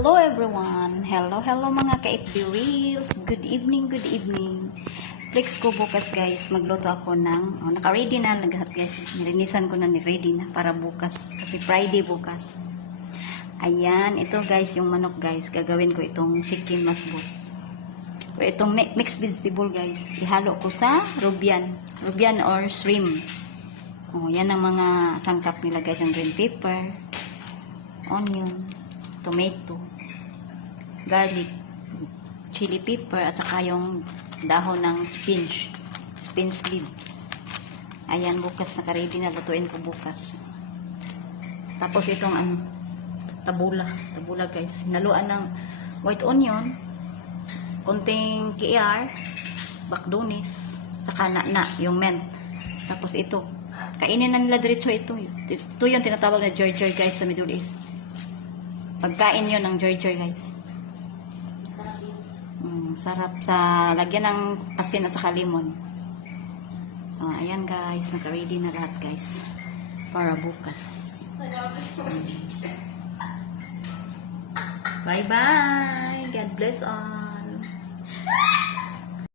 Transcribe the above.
Hello everyone! Hello mga ka-FB Reels! Good evening! Flex ko bukas guys, magluto ako ng, naka-ready na lahat guys. Nirinisan ko na ni-ready na para bukas. Kasi Friday bukas. Ayan, ito guys yung manok guys. Gagawin ko itong chicken masbos. Pero itong mixed vegetable guys, ihalo ko sa rubian. Rubian or shrimp. Yan ang mga sangkap nila guys. Ang green pepper, onion, tomato, garlic, chili pepper, at saka yung dahon ng spinach leaves. Ayan, bukas naka-ready na, lutuin ko bukas. Tapos itong tabula guys, hinaluan ng white onion, konting kiar, bakdonis, saka na yung mint. Tapos ito, kainin na nila diretso ito yung tinatawag na Georgia guys sa Middle East. Pagkain yun ng Georgia guys. Sarap sa lagyan ng asin at saka limon. Ayan guys, naka-ready na lahat guys para bukas. Bye bye. God bless all.